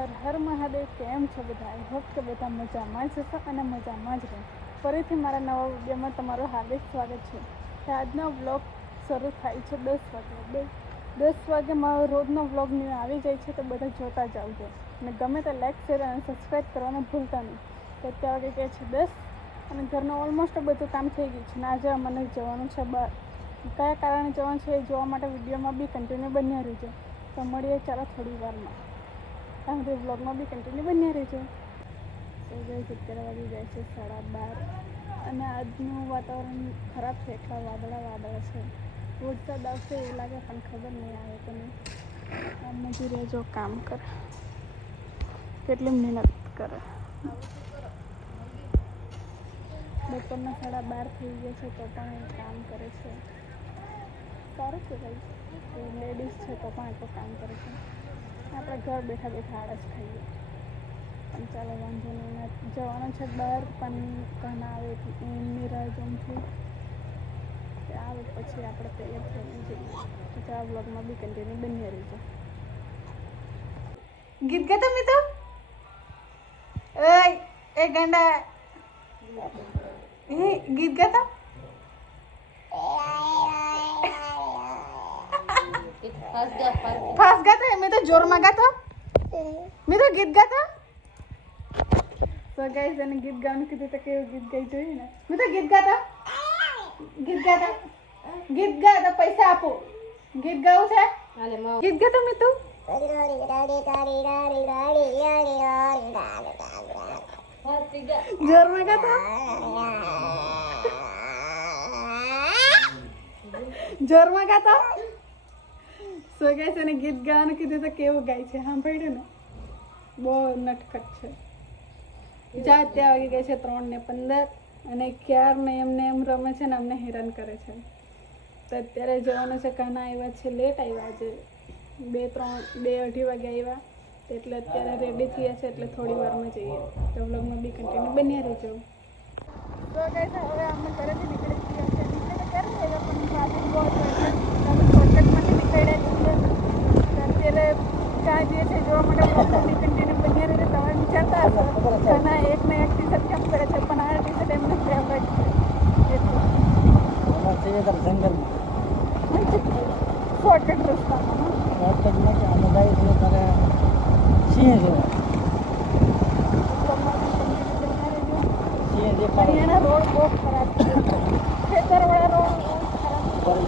હર હર મહાદેવ. કેમ છો બધા? આઈ હોપ કે બધા મજામાં જ હશો અને મજામાં જ રહો. ફરીથી મારા નવા વિડીયોમાં તમારું હાર્દિક સ્વાગત છે. આજનો વ્લોગ શરૂ થાય છે 10 વાગે. 10 વાગે મારો રોજનો વ્લોગ આવી જાય છે, તો બધા જોતા જ આવજો અને ગમે તો લાઈક શેર અને સબસ્ક્રાઈબ કરવાનું ભૂલતા નહીં. તો અત્યારે વાગે કહે છે 10 અને ઘરનું ઓલમોસ્ટ બધું કામ થઈ ગયું છે ને આજે મને જવાનું છે બહાર. કયા કારણે જવાનું છે એ જોવા માટે વિડીયોમાં બી કન્ટિન્યુ બન્યા રહેજો. તો મળીએ ચાલો થોડી વારમાં. આ બ્લોગમાં બી કન્ટિન્યુ બન્યા રહેજો. તો ગાઈસ અત્યારે વાગી જાય છે 12:30 અને આજનું વાતાવરણ ખરાબ છે. એટલા વાદળા છે. વરસાદ આવશે એવું લાગે પણ ખબર નહીં આવે તો નહીં. આ મજૂરી જો કામ કરે, કેટલી મહેનત કરે. બપોરના 12:30 થઈ ગયા છે તો પણ એ કામ કરે છે. સારું છે ભાઈ, લેડીઝ છે તો પણ એટલું કામ કરે છે. આપણે ઘર બેઠા બેઠા આળસ ખાઈએ. પણ ચાલો વાંધો નહીં, જવાનું છે બહાર પણ ઘણા આવે એમની રાહ જોઉં છું. આવે પછી આપણે તૈયાર થઈને જઈએ. તો આ બ્લોગમાં બી કન્ટિન્યુ બન્યા રહીજો. ગીત ગાતા મિતો એ ગાંડા ગીત ગાતા ફાસ્ટ ગાતા મેં તો જોરમાં ગાતા મેં તો ગીત ગાતા. તો ગાઈસ એને ગીત ગાવાનું કીધું તો કેવું ગીત ગાઈ જોઈએ ને. મેં તો ગીત ગાતા પૈસા આપો. ગીત ગાવું છે, ગીત ગાતા મેં તું જોરમાં ગાતા જોરમાં ગાતા. સો ગાઈસ એને ગીત ગાવાનું કીધું તો કેવું ગાય છે સાંભળ્યું ને. બહુ નટખટ છે. જા ત્યાં વાગી ગયા છે 3:15 અને ક્યારને એમને એમ રમે છે ને અમને હેરાન કરે છે. તો અત્યારે જવાનું છે. કાના આવ્યા છે, લેટ આવ્યા છે, 2-2:30 વાગે આવ્યા. એટલે અત્યારે રેડી થયા છે એટલે થોડી વારમાં જઈએ. તો વ્લોગમાં બી કન્ટિન્યુ બન્યા રહેજો. તો ગાઈસ હવે અમે ઘરેથી નીકળી ગયા છે. નીકળે ક્યારે આવ્યા પણ ટ્રાફિક બહુ હતો એટલે અમે શોર્ટકટમાંથી નીકળ્યા છીએ. અત્યારે ક્યાં જઈએ છે જોવા માટે વ્લોગમાં બી કન્ટિન્યુ બન્યા રહેજો. તમે વિચારતા હશો કાના એકને એક ટી-શર્ટ કેમ પહેરે છે, પણ આ ટી-શર્ટ એમને ફેવરેટ છે. જંગલમાં શોર્ટકટ રસ્તામાં અહીંયાના રોડ બહુ ખરાબ છે. ખેતરવાળા રોડ બહુ ખરાબ.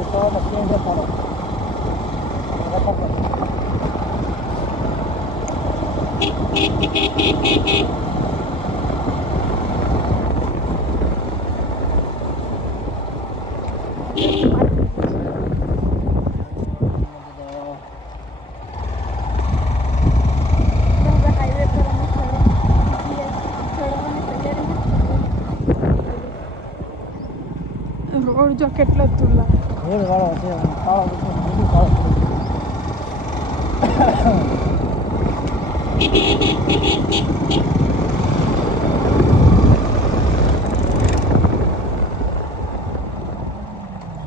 રોડ જો કેટલો ધૂલા રોડ વાળો છે.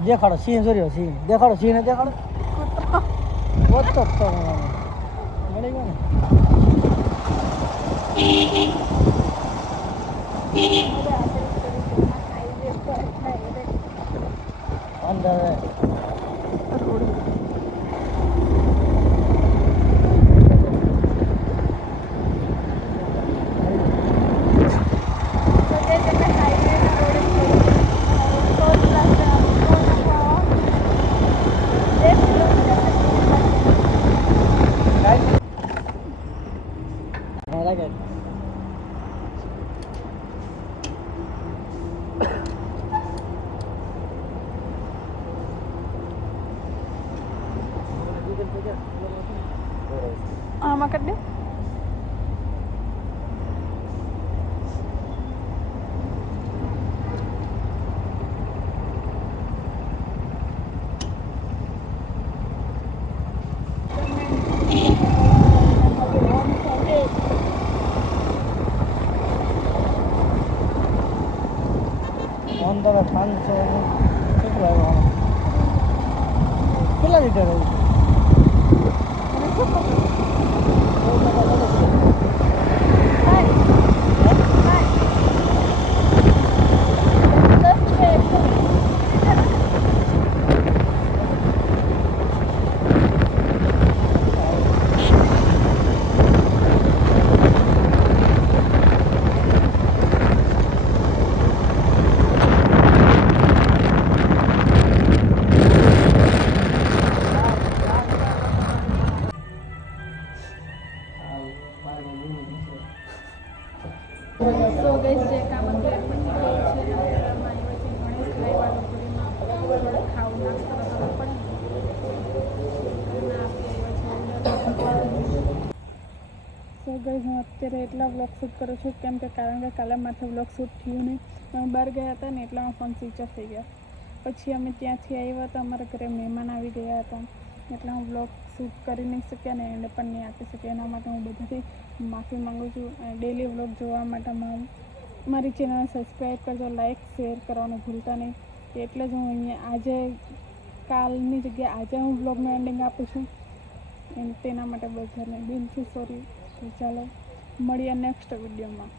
દેખાડો સિંહ જોર્યો સિંહ દેખાડો સિંહ ને દેખાડો મળી ગયો ને. અંદર આમાં કરી દે. અંદર 500 કેટલું આવ્યું? કેટલા લીટર આવ્યું? તો ગઈ જે કામ હતું એ પછી ગયું છે ને અત્યારમાં આવ્યો છે ગણેશ લાવ્યા રસોડીમાં થોડું ખાવું નાસ્તો કરવો પડે ને આપી આવ્યો છે સો ગઈ હું અત્યારે એટલા વ્લોગ શૂટ કરું છું કેમ કે કારણ કે કાલે માથે વ્લોગ શૂટ થયું નહીં અમે બહાર ગયા હતા ને એટલા ફોન સ્વિચ ઓફ થઈ ગયા પછી અમે ત્યાંથી આવ્યા હતા અમારા ઘરે મહેમાન આવી ગયા હતા એટલે હું વ્લોગ શૂટ કરી નહીં શક્યા ને એને પણ નહીં આપી શક્યા એના માટે હું બધાથી માફી માગું છું અને ડેલી વ્લોગ જોવા માટે મારી ચેનલને સબસ્ક્રાઈબ કરજો, લાઈક શેર કરવાનું ભૂલતા નહીં. એટલે જ હું અહીંયા આજે કાલની જગ્યાએ આજે હું વ્લોગનું એન્ડિંગ આપું છું તેના માટે બધાને દિલથી સોરી. ચાલો મળીએ નેક્સ્ટ વિડીયોમાં.